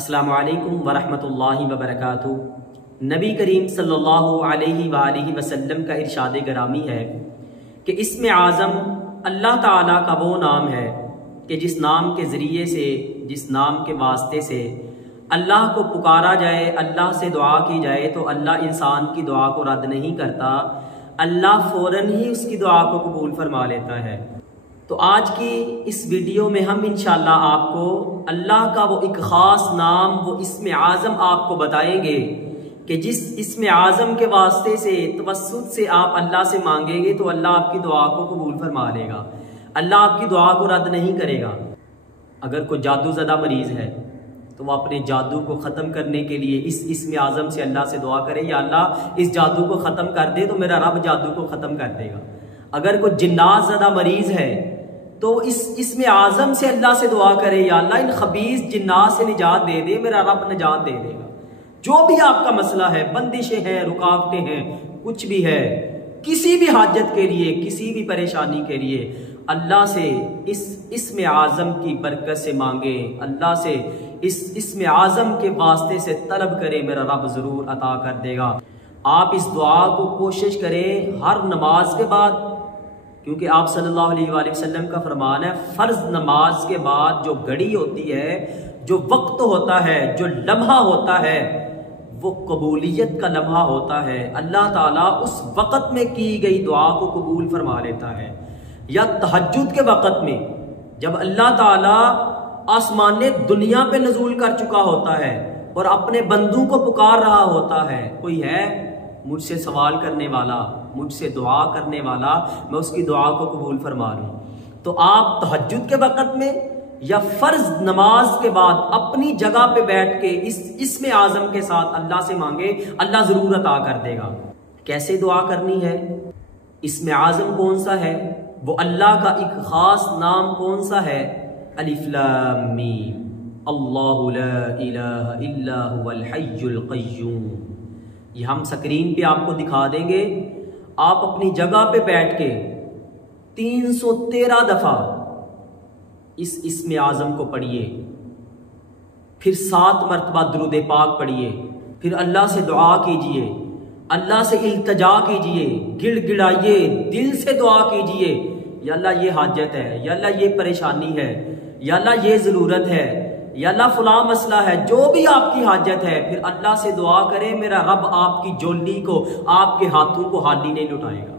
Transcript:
السلام علیکم ورحمۃ اللہ وبرکاتہ۔ نبی کریم صلی اللہ علیہ وآلہ وسلم کا ارشاد گرامی ہے کہ اسم اعظم اللہ تعالیٰ کا وہ نام ہے کہ جس نام کے ذریعے سے، جس نام کے واسطے سے اللہ کو پکارا جائے، اللہ سے دعا کی جائے تو اللہ انسان کی دعا کو رد نہیں کرتا، اللہ فوراً ہی اس کی دعا کو قبول فرما لیتا ہے۔ تو آج کی اس ویڈیو میں ہم انشاءاللہ آپ کو اللہ کا وہ ایک خاص نام، وہ اسم اعظم آپ کو بتائیں گے کہ جس اسم اعظم کے واسطے سے، توسط سے آپ اللہ سے مانگیں گے تو اللہ آپ کی دعا کو قبول فرما لے گا، اللہ آپ کی دعا کو رد نہیں کرے گا۔ اگر کوئی جادو زدہ مریض ہے تو وہ اپنے جادو کو ختم کرنے کے لیے اس اسم اعظم سے اللہ سے دعا کرے، یا اللہ اس جادو کو ختم کر دے، تو میرا رب جادو کو ختم کر دے گا۔ اگر کوئی جنات زدہ مریض ہے تو اس اسم اعظم سے اللہ سے دعا کرے، یا اللہ ان خبیث جنات سے نجات دے دے، میرا رب نجات دے دے گا۔ جو بھی آپ کا مسئلہ ہے، بندشیں ہیں، رکاوٹیں ہیں، کچھ بھی ہے، کسی بھی حاجت کے لیے، کسی بھی پریشانی کے لیے اللہ سے اس اسم اعظم کی برکت سے مانگیں، اللہ سے اس اسم اعظم کے واسطے سے طلب کریں، میرا رب ضرور عطا کر دے گا۔ آپ اس دعا کو کوشش کریں ہر نماز کے بعد، کیونکہ آپ صلی اللہ علیہ وآلہ وسلم کا فرمان ہے فرض نماز کے بعد جو گھڑی ہوتی ہے، جو وقت ہوتا ہے، جو لمحہ ہوتا ہے، وہ قبولیت کا لمحہ ہوتا ہے۔ اللہ تعالیٰ اس وقت میں کی گئی دعا کو قبول فرما لیتا ہے۔ یا تہجد کے وقت میں جب اللہ تعالیٰ آسمان دنیا پہ نزول کر چکا ہوتا ہے اور اپنے بندوں کو پکار رہا ہوتا ہے، کوئی ہے مجھ سے سوال کرنے والا، مجھ سے دعا کرنے والا، میں اس کی دعا کو قبول فرما لوں، تو آپ تہجد کے وقت میں یا فرض نماز کے بعد اپنی جگہ پہ بیٹھ کے اس اسم اعظم کے ساتھ اللہ سے مانگے، اللہ ضرور عطا کر دے گا۔ کیسے دعا کرنی ہے؟ اسم اعظم کون سا ہے؟ وہ اللہ کا ایک خاص نام کون سا ہے؟ الف لام میم، اللہ لا الہ الا هو الحی القیوم۔ یہ ہم سکرین پہ آپ کو دکھا دیں گے، آپ اپنی جگہ پہ بیٹھ کے 313 دفعہ اس اسم اعظم کو پڑھیے، پھر 7 مرتبہ درود پاک پڑھیے، پھر اللہ سے دعا کیجئے، اللہ سے التجا کیجئے، گڑ گڑائیے، دل سے دعا کیجئے، یا اللہ یہ حاجت ہے، یا اللہ یہ پریشانی ہے، یا اللہ یہ ضرورت ہے، یا اللہ فلاں مسئلہ ہے، جو بھی آپ کی حاجت ہے، پھر اللہ سے دعا کریں، میرا رب آپ کی جولی کو، آپ کے ہاتھوں کو خالی نہیں لٹائے گا۔